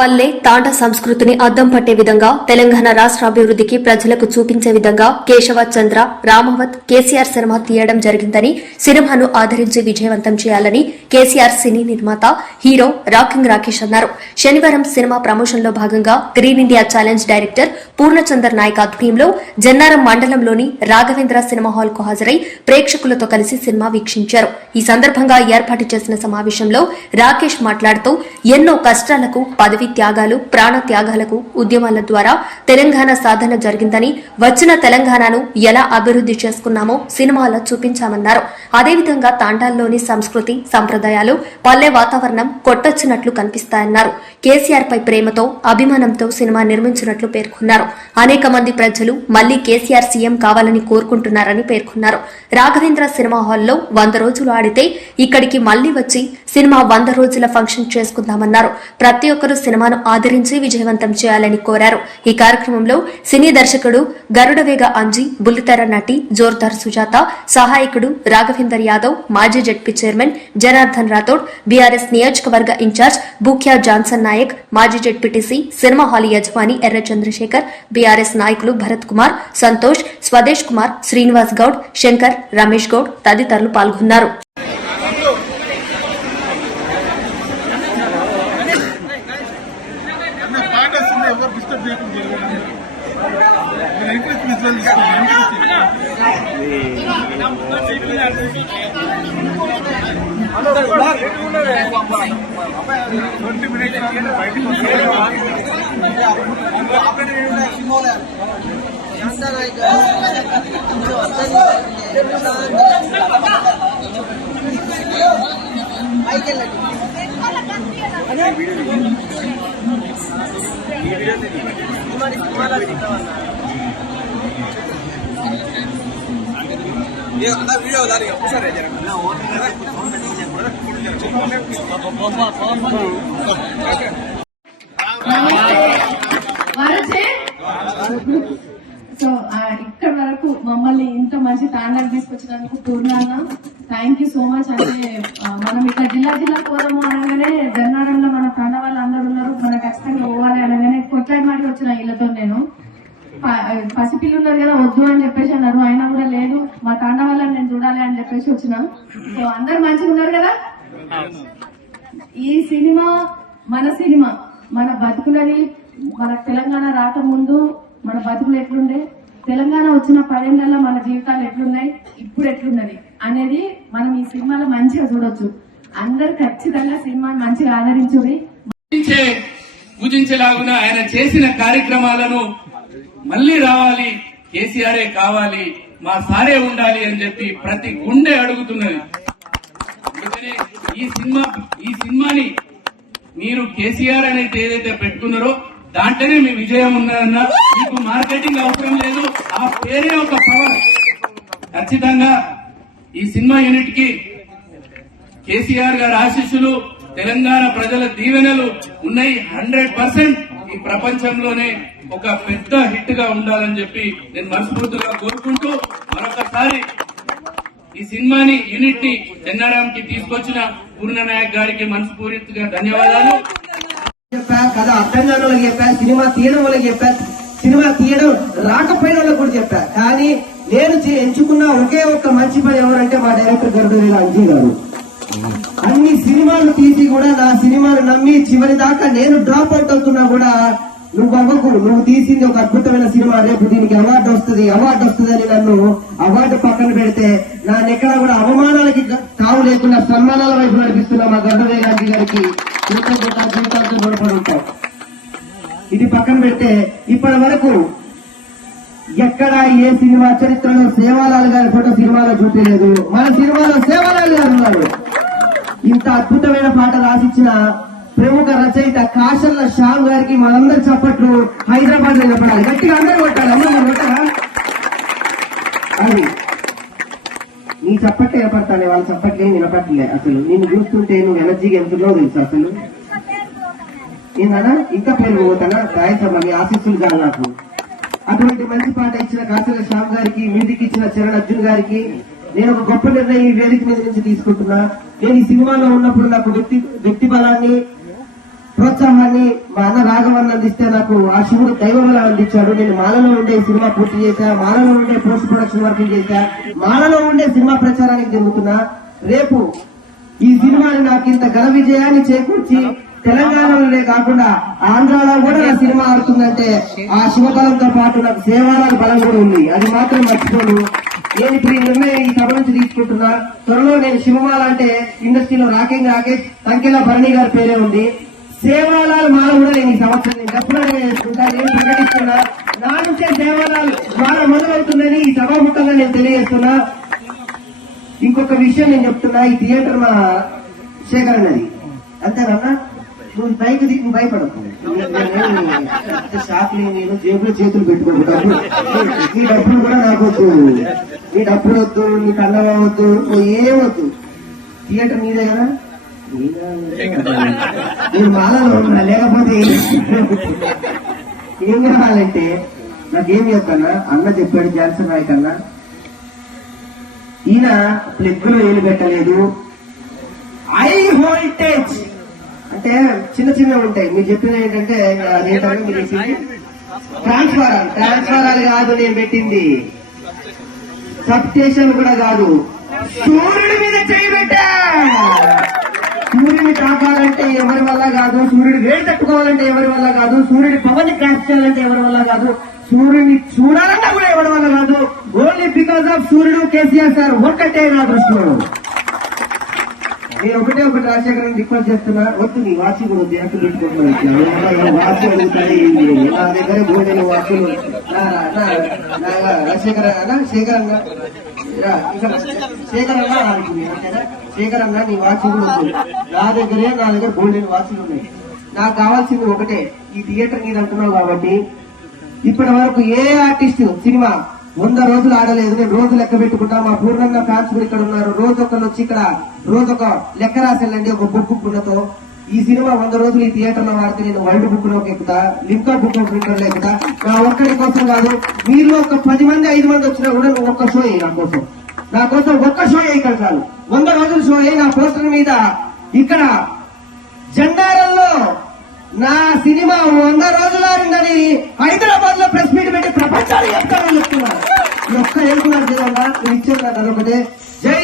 పల్లె తాండ సంస్కృతిని అద్దం పట్టే విధంగా తెలంగాణ రాష్ట్ర అభివృద్ధికి ప్రజలకు చూపించే విధంగా కేశవ చంద్ర రామవత్ కేసీఆర్ సినిమా తీయడం జరిగిందని సినిమాను ఆదరించి విజయవంతం చేయాలని కేసీఆర్ సినీ నిర్మాత హీరో రాకింగ్ రాకేష్ అన్నారు. శనివారం సినిమా ప్రమోషన్ లో భాగంగా green India challenge director Purnachander Nayak ఆధ్వర్యంలో జన్నారం మండలంలోని రాఘవేంద్ర సినిమా హాల్ కు హాజరై ప్రేక్షకులతో కలిసి సినిమా వీక్షించారు. ఈ సందర్భంగా ఏర్పాటు చేసిన సమావేశంలో రాకేష్ మాట్లాడుతూ ఎన్నో కష్టాలకు పదవి త్యాగాలు ప్రాణ త్యాగాలకు ఉద్యమాల ద్వారా తెలంగాణ సాధన జరిగిందని వచ్చిన తెలంగాణను ఎలా అభివృద్ది చేసుకున్నామో సినిమాలో చూపించామన్నారు. అదేవిధంగా తాండాల్లోని సంస్కృతి సంప్రదాయాలు పల్లె వాతావరణం కొట్టొచ్చినట్లు కనిపిస్తాయన్నారు. కేసీఆర్ పై ప్రేమతో అభిమానంతో సినిమా నిర్మించినట్లు పేర్కొన్నారు. అనేక మంది ప్రజలు మళ్లీ కేసీఆర్ సీఎం కావాలని కోరుకుంటున్నారని పేర్కొన్నారు. రాఘవేంద్ర సినిమా హాల్లో 100 రోజులు ఆడితే ఇక్కడికి మళ్లీ వచ్చి సినిమా 100 రోజుల ఫంక్షన్ చేసుకుందామన్నారు. ప్రతి ఒక్కరూ సినిమాను ఆదరించి విజయవంతం చేయాలని కోరారు. ఈ కార్యక్రమంలో సినీ దర్శకుడు గరుడవేగ అంజీ, బుల్లితెర నటి జోర్దార్ సుజాత, సహాయకుడు రాఘవేందర్ యాదవ్, మాజీ ZP chairman Janardhan Rathod, BRS నియోజకవర్గ ఇన్ఛార్జ్ బూఖ్యా జాన్సన్ నాయక్, మాజీ జడ్పీటీసీ సినిమా హాల్ యజమాని ఎర్ర చంద్రశేఖర్, బీఆర్ఎస్ నాయకులు భరత్ కుమార్, సంతోష్, స్వదేశ్ కుమార్, శ్రీనివాస్ గౌడ్, శంకర్, రమేష్ గౌడ్ తదితరులు పాల్గొన్నారు. సో ఇక్కడ వరకు మమ్మల్ని ఇంత మంచి తాండాకు తీసుకొచ్చినందుకు పూర్ణాన్న థ్యాంక్ యూ సో మచ్. అంటే మనం ఇక్కడ జిల్లా పోదాము అనగానే జన్నారంలో మన తాండ వాళ్ళు అందరూ ఉన్నారు, మనం ఖచ్చితంగా పోవాలి అనగానే కొట్లాడి మాట వచ్చిన వీళ్ళతో నేను పసిపిల్లు ఉన్నారు కదా వద్దు అని చెప్పేసి అన్నారు. అయినా కూడా లేదు మా తాండ వాళ్ళని నేను చూడాలి అని చెప్పేసి వచ్చినాం. సో అందరు మంచిగా ఉన్నారు కదా. ఈ సినిమా మన బతుకులని మన తెలంగాణ రాకముందు మన బతుకులు ఎట్లుండే, తెలంగాణ వచ్చిన 10 ఏళ్లలో మన జీవితాలు ఎట్లున్నాయి, ఇప్పుడు ఎట్లున్నది అనేది మనం ఈ సినిమాలో మంచిగా చూడొచ్చు. అందరు ఖచ్చితంగా సినిమాని మంచిగా ఆదరించుది. పూజించేలాగున ఆయన చేసిన కార్యక్రమాలను మళ్లీ రావాలి, కేసీఆరే కావాలి, మా సారే ఉండాలి అని చెప్పి ప్రతి గుండె అడుగుతున్నది. అందుకనే ఈ సినిమాని మీరు కేసీఆర్ అనేది ఏదైతే పెట్టుకున్నారో దాంట్లోనే మీ విజయం ఉన్నదన్నా, మీకు మార్కెటింగ్ అవసరం లేదు, ఆ పేరే ఒక పవర్. ఖచ్చితంగా ఈ సినిమా యూనిట్ కి కేసీఆర్ గారి ఆశీస్సులు, తెలంగాణ ప్రజల దీవెనలు ఉన్నాయి. 100% ఈ ప్రపంచంలోనే ఒక పెద్ద హిట్ గా ఉండాలని చెప్పి నేను మనస్ఫూర్తిగా కోరుకుంటూ మరొకసారి ఈ సినిమాని యూనిట్ ని చెన్నారాంకి తీసుకొచ్చిన పూర్ణనాయక్ గారికి మనస్ఫూర్తిగా ధన్యవాదాలు. కథ అర్థం కాని వాళ్ళకి చెప్పా, సినిమా తీయడం వాళ్ళకి చెప్పా, సినిమా తీయడం రాకపోయిన వాళ్ళకి కూడా చెప్పా. కానీ నేను ఎంచుకున్న ఒకే ఒక్క మంచి పని ఎవరంటే మా డైరెక్టర్ గరుడవేగ అంజీ గారు. అన్ని సినిమాలు తీసి కూడా నా సినిమాను నమ్మి చివరి దాకా నేను డ్రాప్ అవుట్ అవుతున్నా కూడా నువ్వు అవ్వకు, నువ్వు తీసింది ఒక అద్భుతమైన సినిమా, రేపు దీనికి అవార్డు వస్తుంది అని నన్ను అవార్డు పక్కన పెడితే నాన్నెక్కడా కూడా అవమానాలకి తావు లేకుండా సన్మానాల వైపు నడిపిస్తున్నా మా గరుడవేగ అంజీ గారికి జీవితాలతో రుణపడి ఉంటాం. ఇది పక్కన పెడితే ఇప్పటి వరకు ఎక్కడ ఏ సినిమా చరిత్రలో సేవాలాల్ గారి ఫోటో సినిమాలో చూపించలేదు. మన సినిమాలో సేవాలాల్ గారు ఉన్నారు. ఇంత అద్భుతమైన పాట రాసిచ్చిన ప్రముఖ రచయిత కాశల్ల శ్యామ్ గారికి మనందరి చప్పట్లు హైదరాబాద్ లో చెప్పాలి. గట్టిగా అందరూ కొట్టాలి. అందరూ కొట్టారా? అది నీ చప్పట్లే వినపడతానే, వాళ్ళ చప్పట్లే వినపట్లే. అసలు నిన్ను చూస్తుంటే నువ్వు ఎనర్జీగా ఎంతున్నావు తెలుసు. అసలు నేనా ఇంకా పేరు పోతానా? రాయసమ్మ మీ ఆశీస్సులు కాదు నాకు. అటువంటి మంచి పాట ఇచ్చిన కాశల్ల శ్యామ్ గారికి, మ్యూజిక్ ఇచ్చిన చరణ్ అర్జున్ గారికి నేను ఒక గొప్ప నిర్ణయం ఈ వేదిక మీద నుంచి తీసుకుంటున్నా. నేను ఈ సినిమాలో ఉన్నప్పుడు నాకు వ్యక్తి బలాన్ని ప్రోత్సాహాన్ని మా అన్న రాఘవన్ అందిస్తే నాకు ఆ శివుడు దైవంలా అందించాడు. నేను మాలలో ఉండే ఈ సినిమా పూర్తి చేశా, మాలలో ఉండే పోస్ట్ ప్రొడక్షన్ వర్క్ చేశా, మాలలో ఉండే సినిమా ప్రచారానికి జరుగుతున్నా. రేపు ఈ సినిమాని నాకు ఇంత ఘన విజయాన్ని చేకూర్చి తెలంగాణలోనే కాకుండా ఆంధ్రాలో కూడా నా సినిమా ఆడుతుందంటే ఆ శివబలంతో పాటు నాకు సేవాల బలం కూడా ఉంది. అది మాత్రం మర్చిపోను. నేను ఇప్పుడు ఈ నిర్ణయం ఈ సభ నుంచి తీసుకుంటున్నా. త్వరలో నేను శివమాల అంటే ఇండస్ట్రీలో రాకేష్ సంఖ్యల భరణి గారి పేరే ఉంది. సేవాలాల్ మాల కూడా నేను ఈ సంవత్సరం నేను డబ్బులు వేసుకుంటా, నేను ప్రకటిస్తున్నా. నా నుంచే సేవాలాల్ ద్వారా మొదలవుతుందని ఈ సభాముఖంగా నేను తెలియజేస్తున్నా. ఇంకొక విషయం నేను చెప్తున్నా, ఈ థియేటర్ మా శేఖర్ అన్నది అంతేనన్నా. నువ్వు పైకి దిగి నువ్వు భయపడకు. షాప్లు నేను జేబులో చేతులు పెట్టుకోవద్దు. నీ డబ్బులు కూడా నాకు వద్దు, నీ డబ్బులు వద్దు, నీ కళ్ళ వద్దు, నువ్వు ఏమొద్దు. థియేటర్ నీదే కదా, నేను మాలలో ఉన్నా. లేకపోతే ఏం కావాలంటే నాకేం చెప్పన్నా, అన్న చెప్పాడు జాన్సన్ నాయక్ అన్న, ఈయన ప్లెగ్గులో ఏలు పెట్టలేదు. హై వోల్టేజ్ అంటే చిన్న చిన్న ఉంటాయి. మీరు చెప్పిన ఏంటంటే మీరు ట్రాన్స్ఫారాలు కాదు నేను పెట్టింది, సబ్ స్టేషన్ కూడా కాదు, సూర్యుడి మీద చేయబెట్టా. సూర్యుడిని తాకాలంటే ఎవరి వల్ల కాదు, సూర్యుడి వేడి తట్టుకోవాలంటే ఎవరి వల్ల కాదు, సూర్యుడి పవన్ క్రాష్ చేయాలంటే ఎవరి వల్ల కాదు, సూర్యుడిని చూడాలన్నా కూడా ఎవరి వల్ల కాదు. ఓన్లీ బికాస్ ఆఫ్ సూర్యుడు కేసీఆర్ సార్ ఒక్కటే నా దృష్టిలో. నేను ఒకటి రాజశేఖర్ రిక్వెస్ట్ చేస్తున్నా, వద్దు నీ వాచి కూడా బ్యాంకు పెట్టుకుంటున్నాను. వాచి అడుగుతాయి నా దగ్గర భోజన వాచులు. రాజశేఖర్ అన్న శేఖర్ అన్న శేఖర్ అన్న నీ వాచి కూడా ఉంది నా దగ్గర గోల్డెన్ వాచులు ఉన్నాయి. నాకు కావాల్సింది ఒకటే, ఈ థియేటర్ మీద అంటున్నావు కాబట్టి ఇప్పటి వరకు ఏ ఆర్టిస్ట్ సినిమా 100 రోజులు ఆడలేదు. నేను రోజు లెక్క పెట్టుకుంటా. మా పూర్ణన్న ఫ్యాన్స్ కూడా ఇక్కడ ఉన్నారు. రోజు ఒకరు వచ్చి ఇక్కడ రోజు ఒక లెక్క రాసేళ్ళండి ఒక బుక్ బుక్లతో. ఈ సినిమా 100 రోజులు ఈ థియేటర్ లో ఆడితే నేను వరల్డ్ బుక్ లోకి ఎక్కుతా, లింకా బుక్ లో ఎక్కుతా. నా ఒక్కడి కోసం కాదు, మీరు ఒక 10 మంది 5 మంది వచ్చినా కూడా నువ్వు ఒక్క షో అయ్యి నా కోసం ఒక్క షో ఇక్కడ చాలు. 100 రోజులు షో అయ్యి నా పోస్టర్ మీద ఇక్కడ జెండారంలో నా సినిమా 100 రోజులు ఆడిందని హైదరాబాద్ లో ప్రెస్ మీట్ పెట్టి ప్రపంచాలు చెప్తానని చెప్తున్నారు. ఒక్క ఏడుకున్నారు చూడండి, ఇచ్చారు నాకు అదొకటే. జై